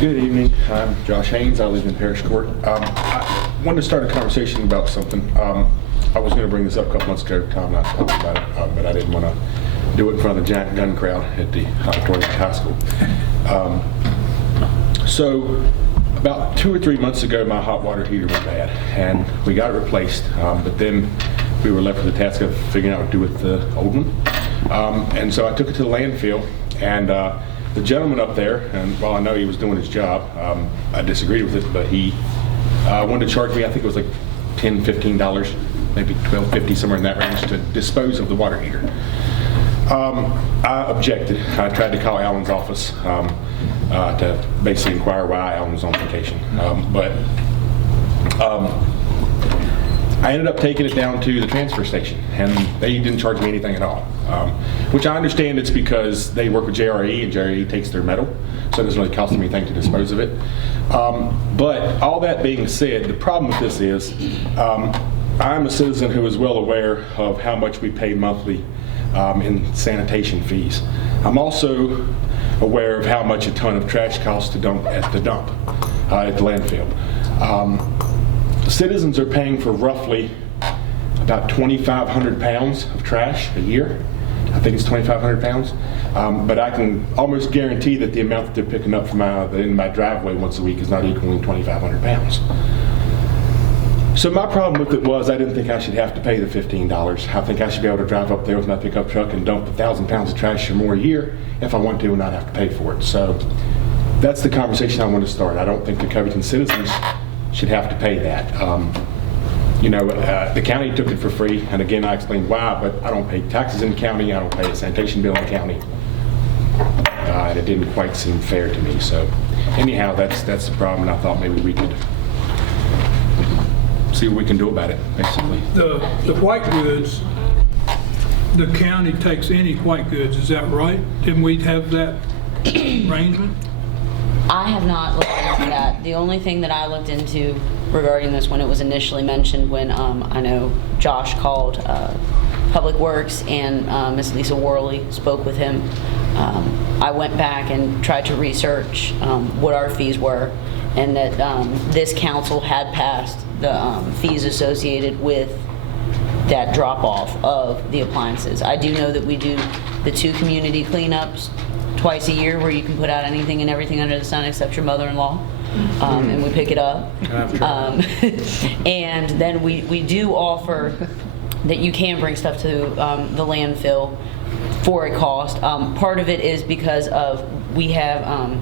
Good evening. I'm Josh Haynes. I live in Parish Court. I wanted to start a conversation about something. I was going to bring this up a couple months ago. Tom and I talked about it, but I didn't want to do it in front of the giant gun crowd at the auditorium at high school. So about 2 or 3 months ago, my hot water heater was bad, and we got it replaced. But then we were left with the task of figuring out what to do with the old one. And so I took it to the landfill, and the gentleman up there, and while I know he was doing his job, I disagreed with it, but he wanted to charge me, I think it was like $10, $15, maybe $12.50, somewhere in that range, to dispose of the water heater. I objected. I tried to call Alan's office to basically inquire why Alan was on vacation. I ended up taking it down to the transfer station, and they didn't charge me anything at all. Which I understand it's because they work with JRE, and JRE takes their metal, so it doesn't really cost them anything to dispose of it. But all that being said, the problem with this is I'm a citizen who is well aware of how much we pay monthly in sanitation fees. I'm also aware of how much a ton of trash costs to dump at the landfill. Citizens are paying for roughly about 2,500 pounds of trash a year. I think it's 2,500 pounds. But I can almost guarantee that the amount that they're picking up from in my driveway once a week is not equaling 2,500 pounds. So my problem with it was I didn't think I should have to pay the $15. I think I should be able to drive up there with my pickup truck and dump 1,000 pounds of trash or more a year if I want to and not have to pay for it. So that's the conversation I want to start. I don't think the Covington citizens should have to pay that. The county took it for free, and again, I explained why, but I don't pay taxes in the county, I don't pay a sanitation bill in the county. And it didn't quite seem fair to me. So anyhow, that's the problem, and I thought maybe we could see what we can do about it, basically. The white goods, the county takes any white goods, is that right? Didn't we have that arrangement? I have not looked into that. The only thing that I looked into regarding this when it was initially mentioned, when I know Josh called Public Works and Ms. Lisa Worley spoke with him, I went back and tried to research what our fees were, and that this council had passed the fees associated with that drop-off of the appliances. I do know that we do the 2 community cleanups twice a year where you can put out anything and everything under the sun except your mother-in-law, and we pick it up. And then we do offer that you can bring stuff to the landfill for a cost. Part of it is because of we have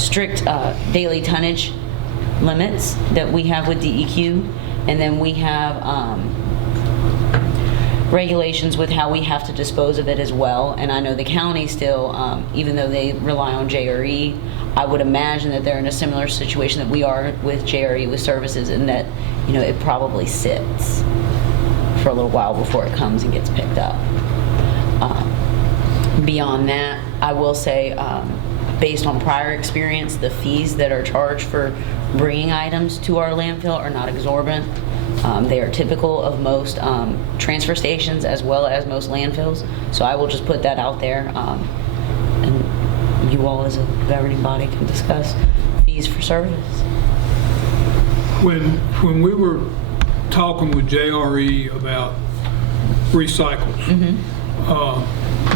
strict daily tonnage limits that we have with DEQ, and then we have regulations with how we have to dispose of it as well. And I know the county still, even though they rely on JRE, I would imagine that they're in a similar situation that we are with JRE with services, and that it probably sits for a little while before it comes and gets picked up. Beyond that, I will say, based on prior experience, the fees that are charged for bringing items to our landfill are not exorbitant. They are typical of most transfer stations as well as most landfills. So I will just put that out there, and you all as a governing body can discuss fees for service. When we were talking with JRE about recycles,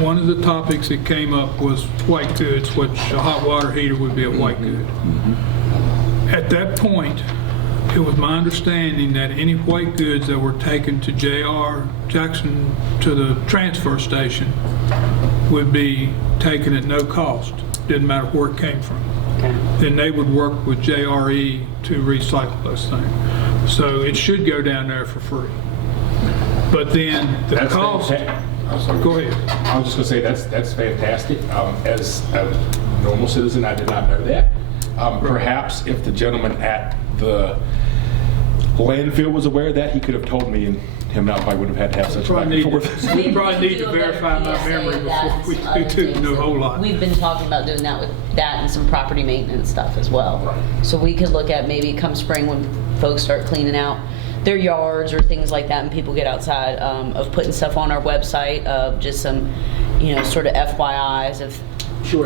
one of the topics that came up was white goods, which a hot water heater would be a white good. At that point, it was my understanding that any white goods that were taken to Jackson to the transfer station would be taken at no cost. Didn't matter where it came from. Okay. Then they would work with JRE to recycle those things. So it should go down there for free. But then the cost. Go ahead. I was just going to say that's fantastic. As a normal citizen, I did not know that. Perhaps if the gentleman at the landfill was aware of that, he could have told me, and him and I probably would have had to have such back and forth. We probably need to verify my memory before we do a whole lot. We've been talking about doing that with that and some property maintenance stuff as well. Right. So we could look at maybe come spring when folks start cleaning out their yards or things like that, and people get outside, of putting stuff on our website of just some, sort of FYIs of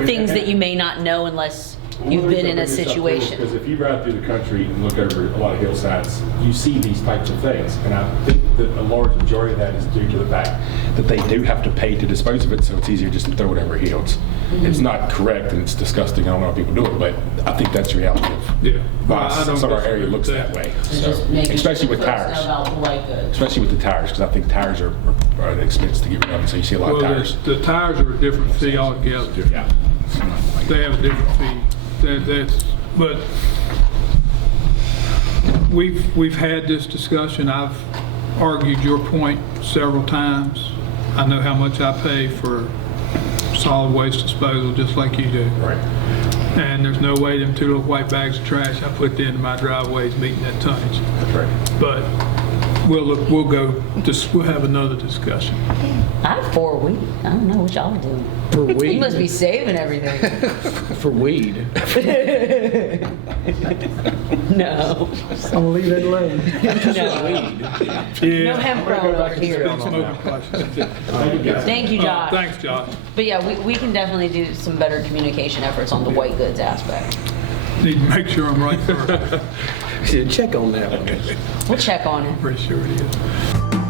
things that you may not know unless you've been in a situation. Because if you ride through the country and look over a lot of hillsides, you see these types of things. And I think that a large majority of that is due to the fact that they do have to pay to dispose of it, so it's easier just to throw it over hills. It's not correct and it's disgusting. I don't know how people do it, but I think that's the reality of Yeah. why I don't some of our area disagree looks with that that. way. So So, just making especially sure with folks tires. know about the white goods. Especially with the tires, because I think tires are an expense to get rid of, so you see a lot of Well, tires. the tires are a different fee altogether. Yeah. They have a different fee. But we've had this discussion. I've argued your point several times. I know how much I pay for solid waste disposal, just like you do. Right. And there's no way them 2 little white bags of trash I put into my driveway is meeting that tonnage. That's right. But we'll have another discussion. I have 4 weeks. I don't know what y'all are doing. For You weed? must be saving everything. For weed. No. I'll leave it alone. No. No hemp grown over here. Smoking questions. Thank you, Josh. Thanks, Josh. But yeah, we can definitely do some better communication efforts on the white goods aspect. Need to make sure I'm right first. Check on that one. We'll check on it. Pretty sure it is.